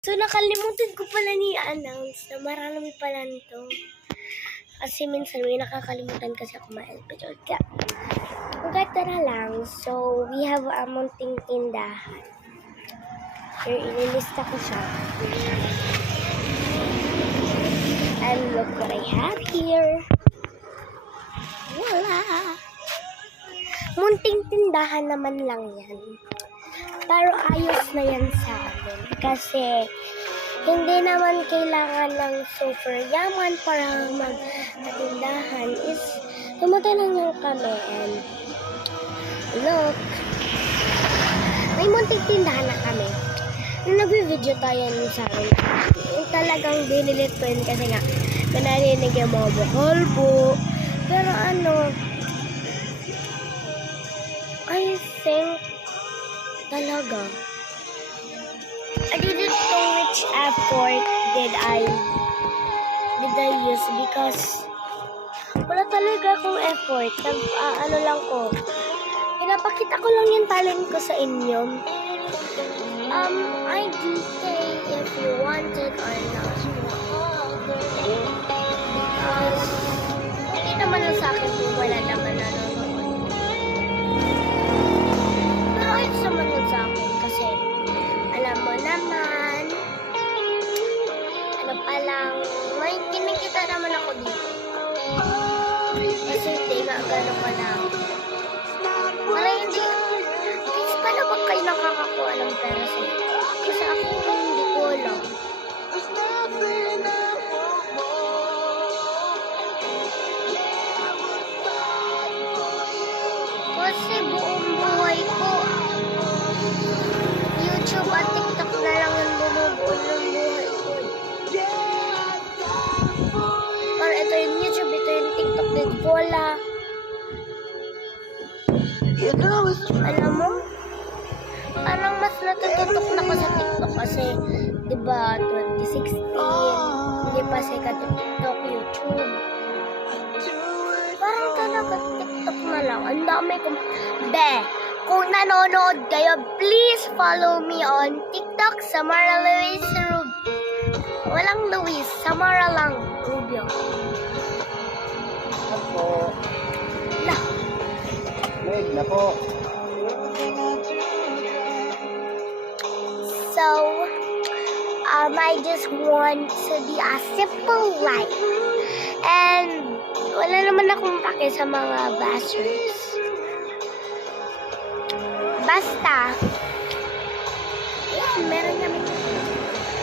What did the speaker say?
So, nakalimutan ko pala ni-announce na marami pala nito. Kasi minsan may nakakalimutan kasi ako ma-episode ka. Hanggat tara lang. So, we have a munting tindahan. Here, inilista ko siya. And look what I have here. Voila! Munting tindahan naman lang yan. Pero ayos na yan sa amin. Kasi hindi naman kailangan ng super yaman para magtindahan. Is pumunta lang lang kami and look, may munting tindahan na kami. Nung nag-video tayo nun sa amin, yung talagang dinilit ko yun kasi nga mananinig yung mga bukalbo. Pero I think talaga I didn't know which effort did I use because wala talaga akong effort. Lang ko. Pinapakita ko lang yung talent ko sa inyo. IDK if you want it or not. Because hindi naman lang sa akin kung wala naman nanonood. Pero ayos naman yun sa akin kasi alam mo naman, may kinikita naman ako dito. Kasi hindi nga gano'n ka lang. Para hindi, guys, paano ba kayo nakakakuha ng pera sa ito? Kasi ako hindi ko alam. Kasi buong buhay ko, YouTube at TikTok na lang ang bumubuo ng buhay ko. Para ito yung YouTube, ito yung TikTok din. Wala. Alam mo, parang mas natututok na ko sa TikTok kasi, diba, 2016, hindi pa sikat yung TikTok, YouTube. Parang talaga TikTok na lang. Ang dami kong, kung nanonood kayo, please follow me on TikTok, Samara Luis Rubio. Walang Luis, Samara lang, Rubio. Ako. Lah. Meg na po. So, I just want to be a simple life. And, wala naman akong pake sa mga bashers. Basta, meron namin